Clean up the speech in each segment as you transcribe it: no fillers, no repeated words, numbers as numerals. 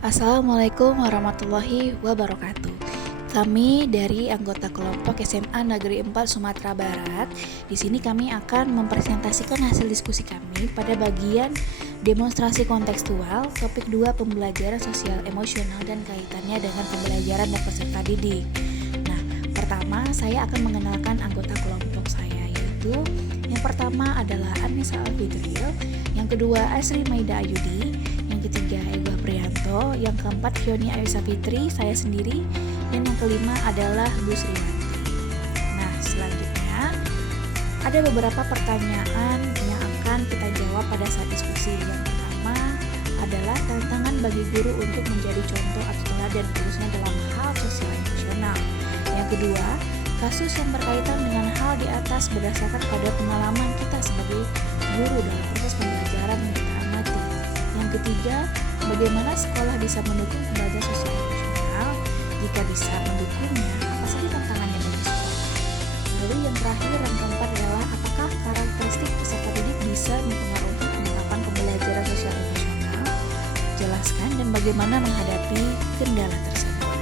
Assalamualaikum warahmatullahi wabarakatuh. Kami dari anggota kelompok SMA Negeri 4 Sumatera Barat. Di sini kami akan mempresentasikan hasil diskusi kami pada bagian demonstrasi kontekstual topik 2 pembelajaran sosial emosional dan kaitannya dengan pembelajaran dan peserta didik. Nah, pertama saya akan mengenalkan anggota kelompok saya, yaitu yang pertama adalah Anissa Alfidril, yang kedua Asri Maida Ayudi, yang ketiga Ega Prianto, yang keempat Fioni Ayusa Fitri, saya sendiri, dan yang kelima adalah Bu Sriwanti. Nah, selanjutnya ada beberapa pertanyaan yang akan kita jawab pada saat diskusi. Yang pertama adalah tantangan bagi guru untuk menjadi contoh atau teladan khususnya dalam hal sosial emosional. Yang kedua, kasus yang berkaitan dengan hal di atas berdasarkan pada pengalaman kita sebagai guru dalam proses pembelajaran yang kita amati. Yang ketiga, bagaimana sekolah bisa mendukung pembelajaran sosial emosional? Jika bisa mendukungnya, apa saja tantangannya bagi sekolah? Lalu yang terakhir, yang keempat adalah apakah karakteristik peserta didik bisa mempengaruhi penerapan pembelajaran sosial emosional? Jelaskan dan bagaimana menghadapi kendala tersebut.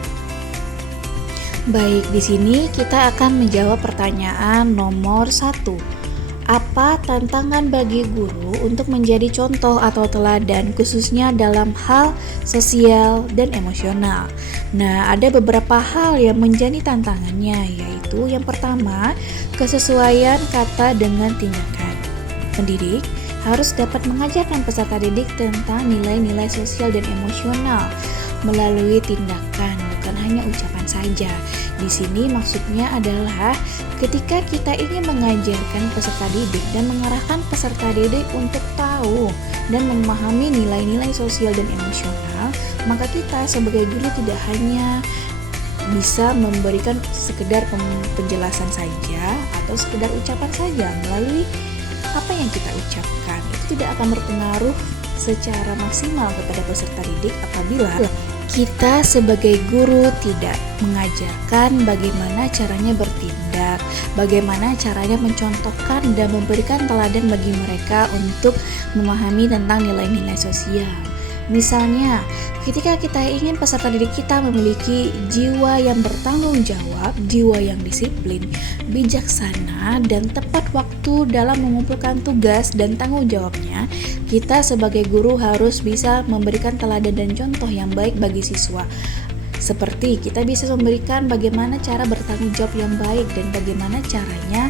Baik, di sini kita akan menjawab pertanyaan nomor 1. Apa tantangan bagi guru untuk menjadi contoh atau teladan khususnya dalam hal sosial dan emosional? Nah, ada beberapa hal yang menjadi tantangannya, yaitu yang pertama, kesesuaian kata dengan tindakan. Pendidik harus dapat mengajarkan peserta didik tentang nilai-nilai sosial dan emosional melalui tindakan, bukan hanya ucapan saja. Di sini maksudnya adalah ketika kita ingin mengajarkan peserta didik dan mengarahkan peserta didik untuk tahu dan memahami nilai-nilai sosial dan emosional, maka kita sebagai guru tidak hanya bisa memberikan sekedar penjelasan saja atau sekedar ucapan saja. Melalui apa yang kita ucapkan itu tidak akan berpengaruh secara maksimal kepada peserta didik apabila kita sebagai guru tidak mengajarkan bagaimana caranya bertindak, bagaimana caranya mencontohkan dan memberikan teladan bagi mereka untuk memahami tentang nilai-nilai sosial. Misalnya, ketika kita ingin peserta didik kita memiliki jiwa yang bertanggung jawab, jiwa yang disiplin, bijaksana, dan tepat waktu dalam mengumpulkan tugas dan tanggung jawabnya, kita sebagai guru harus bisa memberikan teladan dan contoh yang baik bagi siswa. Seperti kita bisa memberikan bagaimana cara bertanggung jawab yang baik dan bagaimana caranya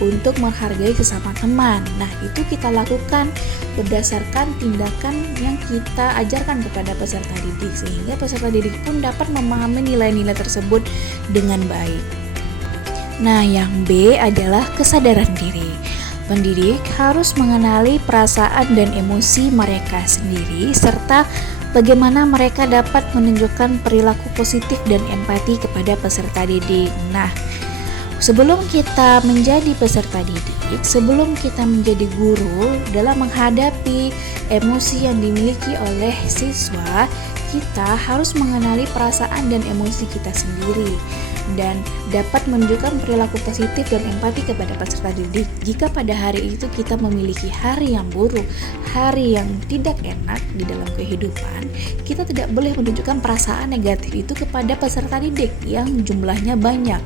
untuk menghargai sesama teman. Nah, itu kita lakukan berdasarkan tindakan yang kita ajarkan kepada peserta didik, sehingga peserta didik pun dapat memahami nilai-nilai tersebut dengan baik. Nah, yang B adalah kesadaran diri. Pendidik harus mengenali perasaan dan emosi mereka sendiri serta bagaimana mereka dapat menunjukkan perilaku positif dan empati kepada peserta didik. Nah, sebelum kita menjadi peserta didik, sebelum kita menjadi guru, dalam menghadapi emosi yang dimiliki oleh siswa, kita harus mengenali perasaan dan emosi kita sendiri dan dapat menunjukkan perilaku positif dan empati kepada peserta didik. Jika pada hari itu kita memiliki hari yang buruk, hari yang tidak enak di dalam kehidupan, kita tidak boleh menunjukkan perasaan negatif itu kepada peserta didik yang jumlahnya banyak.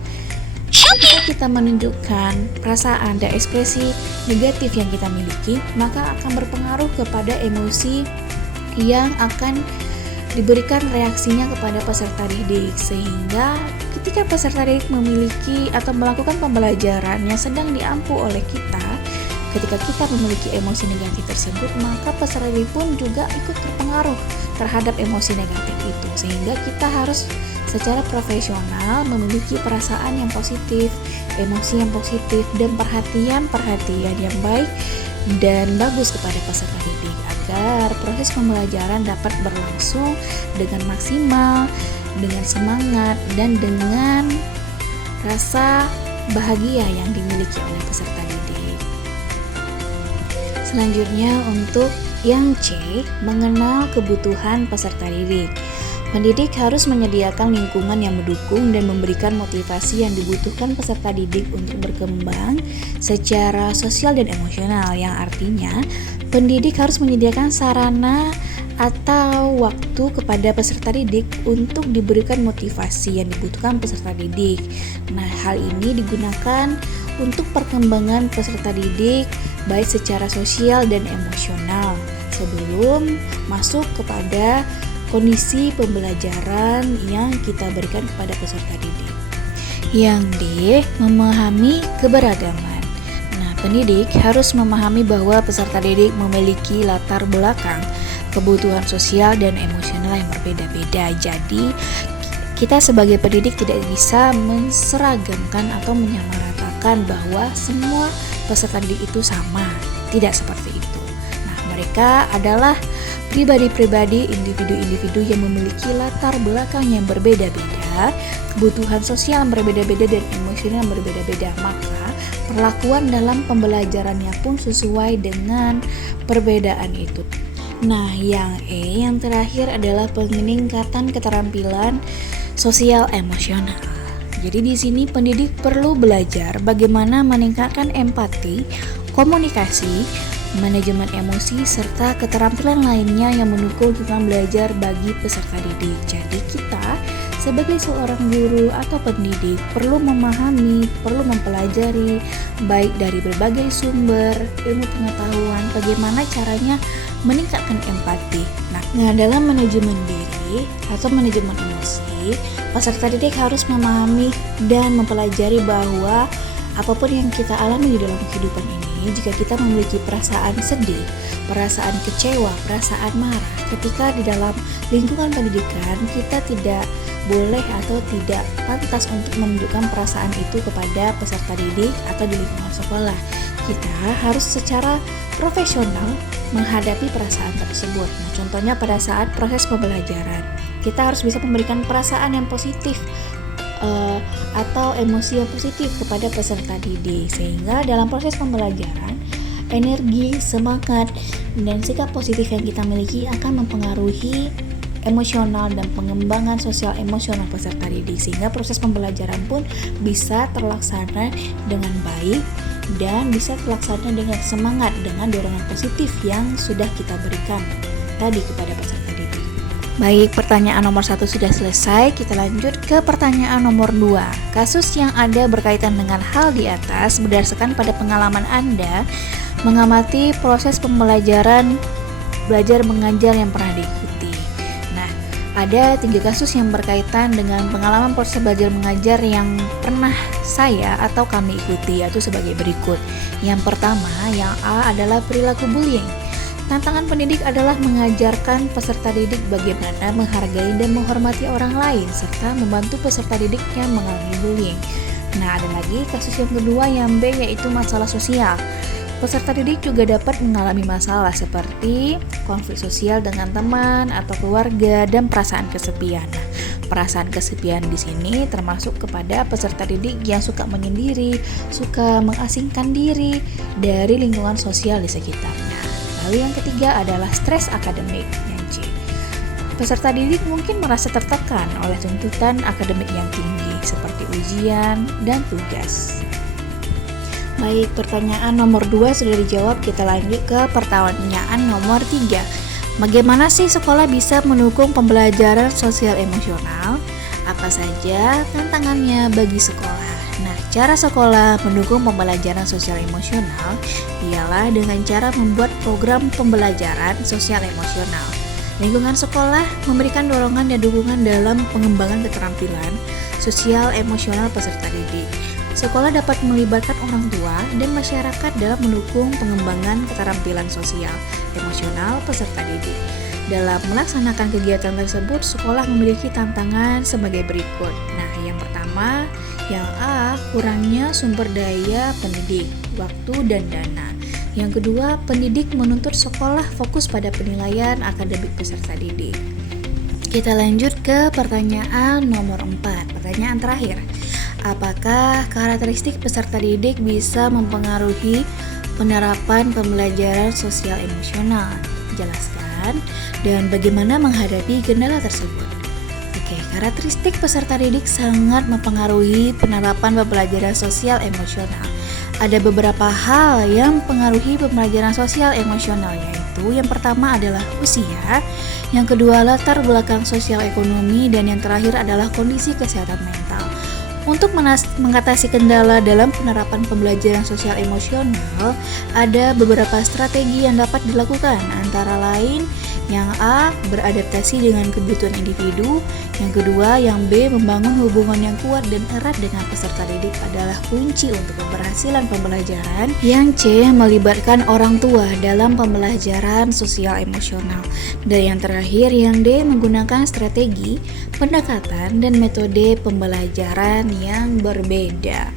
Ketika kita menunjukkan perasaan dan ekspresi negatif yang kita miliki, maka akan berpengaruh kepada emosi yang akan diberikan reaksinya kepada peserta didik, sehingga ketika peserta didik memiliki atau melakukan pembelajaran yang sedang diampu oleh kita, ketika kita memiliki emosi negatif tersebut, maka peserta didik pun juga ikut terpengaruh terhadap emosi negatif itu, sehingga kita harus secara profesional memiliki perasaan yang positif, emosi yang positif, dan perhatian yang baik dan bagus kepada peserta didik agar proses pembelajaran dapat berlangsung dengan maksimal, dengan semangat, dan dengan rasa bahagia yang dimiliki oleh peserta didik. Selanjutnya untuk yang C, mengenal kebutuhan peserta didik. Pendidik harus menyediakan lingkungan yang mendukung dan memberikan motivasi yang dibutuhkan peserta didik untuk berkembang secara sosial dan emosional, yang artinya pendidik harus menyediakan sarana atau waktu kepada peserta didik untuk diberikan motivasi yang dibutuhkan peserta didik. Nah, hal ini digunakan untuk perkembangan peserta didik baik secara sosial dan emosional sebelum masuk kepada kondisi pembelajaran yang kita berikan kepada peserta didik. Yang D, memahami keberagaman. Nah, pendidik harus memahami bahwa peserta didik memiliki latar belakang, kebutuhan sosial dan emosional yang berbeda-beda. Jadi, kita sebagai pendidik tidak bisa menseragamkan atau menyamaratakan bahwa semua peserta didik itu sama. Tidak seperti itu. Nah, mereka adalah pribadi-pribadi, individu-individu yang memiliki latar belakang yang berbeda-beda, kebutuhan sosial yang berbeda-beda dan emosional yang berbeda-beda. Maka, perlakuan dalam pembelajarannya pun sesuai dengan perbedaan itu. Nah, yang E, yang terakhir adalah peningkatan keterampilan sosial emosional. Jadi di sini pendidik perlu belajar bagaimana meningkatkan empati, komunikasi, manajemen emosi, serta keterampilan lainnya yang mendukung lingkungan belajar bagi peserta didik. Jadi kita sebagai seorang guru atau pendidik perlu memahami, perlu mempelajari baik dari berbagai sumber ilmu pengetahuan bagaimana caranya meningkatkan empati. Nah, dalam manajemen diri atau manajemen emosi, peserta didik harus memahami dan mempelajari bahwa apapun yang kita alami di dalam kehidupan ini, jika kita memiliki perasaan sedih, perasaan kecewa, perasaan marah, ketika di dalam lingkungan pendidikan, kita tidak boleh atau tidak pantas untuk menunjukkan perasaan itu kepada peserta didik atau di lingkungan sekolah. Kita harus secara profesional menghadapi perasaan tersebut. Nah, contohnya pada saat proses pembelajaran, kita harus bisa memberikan perasaan yang positif atau emosi yang positif kepada peserta didik, sehingga dalam proses pembelajaran energi, semangat, dan sikap positif yang kita miliki akan mempengaruhi emosional dan pengembangan sosial emosional peserta didik, sehingga proses pembelajaran pun bisa terlaksana dengan baik dan bisa terlaksana dengan semangat dengan dorongan positif yang sudah kita berikan tadi kepada peserta didik. Baik, pertanyaan nomor 1 sudah selesai. Kita lanjut ke pertanyaan nomor 2. Kasus yang ada berkaitan dengan hal di atas berdasarkan pada pengalaman Anda mengamati proses pembelajaran belajar mengajar yang pernah diikuti. Nah, ada 3 kasus yang berkaitan dengan pengalaman proses belajar mengajar yang pernah saya atau kami ikuti, yaitu sebagai berikut. Yang pertama, yang A adalah perilaku bullying. Tantangan pendidik adalah mengajarkan peserta didik bagaimana menghargai dan menghormati orang lain, serta membantu peserta didik yang mengalami bullying. Nah, ada lagi kasus yang kedua, yang B, yaitu masalah sosial. Peserta didik juga dapat mengalami masalah seperti konflik sosial dengan teman atau keluarga dan perasaan kesepian. Nah, perasaan kesepian di sini termasuk kepada peserta didik yang suka menyendiri, suka mengasingkan diri dari lingkungan sosial di sekitarnya. Lalu yang ketiga adalah stres akademik, yang C. Peserta didik mungkin merasa tertekan oleh tuntutan akademik yang tinggi seperti ujian dan tugas. Baik, pertanyaan nomor 2 sudah dijawab. Kita lanjut ke pertanyaan nomor 3. Bagaimana sih sekolah bisa mendukung pembelajaran sosial emosional? Apa saja tantangannya bagi sekolah? Nah, cara sekolah mendukung pembelajaran sosial emosional ialah dengan cara membuat program pembelajaran sosial emosional. Lingkungan sekolah memberikan dorongan dan dukungan dalam pengembangan keterampilan sosial emosional peserta didik. Sekolah dapat melibatkan orang tua dan masyarakat dalam mendukung pengembangan keterampilan sosial emosional peserta didik. Dalam melaksanakan kegiatan tersebut, sekolah memiliki tantangan sebagai berikut. Nah, yang pertama, yang A, kurangnya sumber daya pendidik, waktu dan dana. Yang kedua, pendidik menuntut sekolah fokus pada penilaian akademik peserta didik. Kita lanjut ke pertanyaan nomor 4. Pertanyaan terakhir. Apakah karakteristik peserta didik bisa mempengaruhi penerapan pembelajaran sosial emosional? Jelaskan dan bagaimana menghadapi kendala tersebut. Oke, karakteristik peserta didik sangat mempengaruhi penerapan pembelajaran sosial emosional. Ada beberapa hal yang mempengaruhi pembelajaran sosial emosional, yaitu yang pertama adalah usia, yang kedua latar belakang sosial ekonomi, dan yang terakhir adalah kondisi kesehatan mental. Untuk mengatasi kendala dalam penerapan pembelajaran sosial emosional, ada beberapa strategi yang dapat dilakukan, antara lain yang A. beradaptasi dengan kebutuhan individu, yang kedua yang B. membangun hubungan yang kuat dan erat dengan peserta didik adalah kunci untuk keberhasilan pembelajaran, yang C. melibatkan orang tua dalam pembelajaran sosial emosional, dan yang terakhir yang D. menggunakan strategi, pendekatan, dan metode pembelajaran yang berbeda.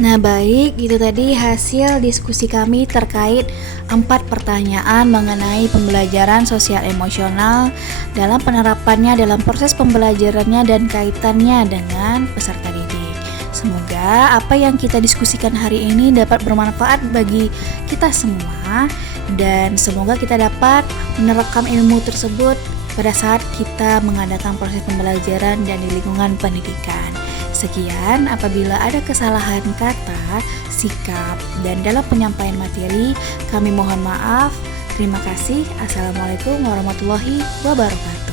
Nah baik, itu tadi hasil diskusi kami terkait 4 pertanyaan mengenai pembelajaran sosial emosional dalam penerapannya dalam proses pembelajarannya dan kaitannya dengan peserta didik. Semoga apa yang kita diskusikan hari ini dapat bermanfaat bagi kita semua, dan semoga kita dapat menerapkan ilmu tersebut pada saat kita mengadakan proses pembelajaran dan di lingkungan pendidikan. Sekian, apabila ada kesalahan kata, sikap, dan dalam penyampaian materi, kami mohon maaf. Terima kasih. Assalamualaikum warahmatullahi wabarakatuh.